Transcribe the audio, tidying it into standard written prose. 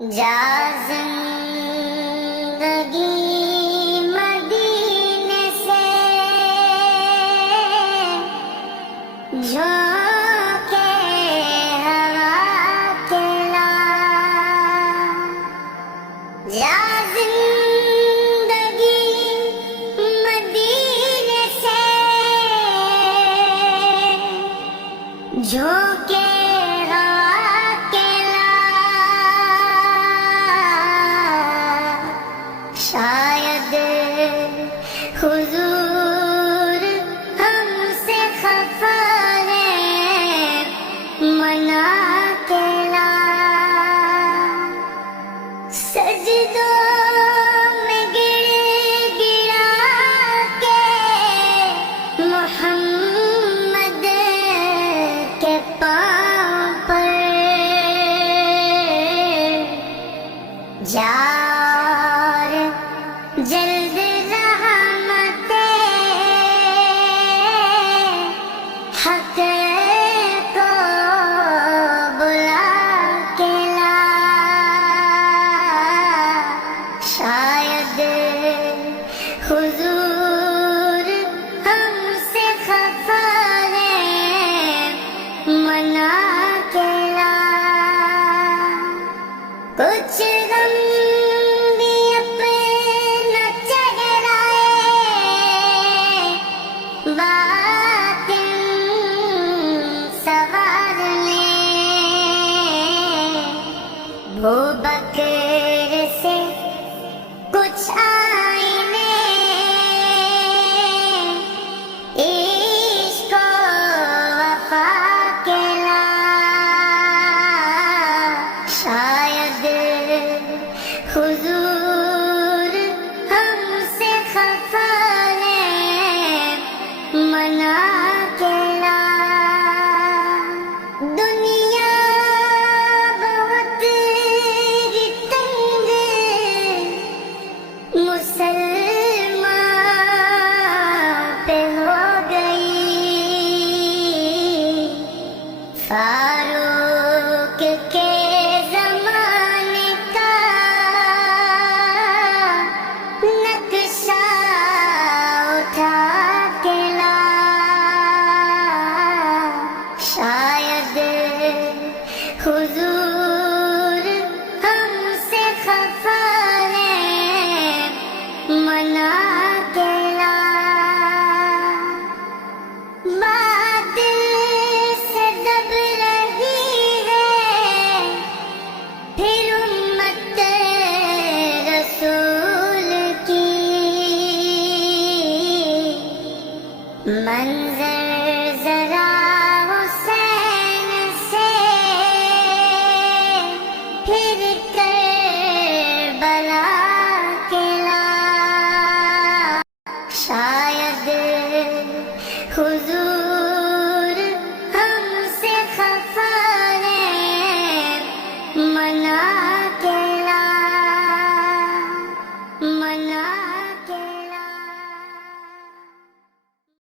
جا زندگی مدینے سے جھونکے ہوا کے لا جا زندگی مدینے سے جھونکے شاید حضور ہم سے خفا ہے منا کے لا سجدوں میں گر گرا کے محمد کے پاؤں پر جا جلد رحمت حق کو بلا کے لا شاید حضور ہم سے خفا ہے منا کے لا کچھ غم وہ بکر سے کچھ آئینے عشق و وفا کے لا شاید حضور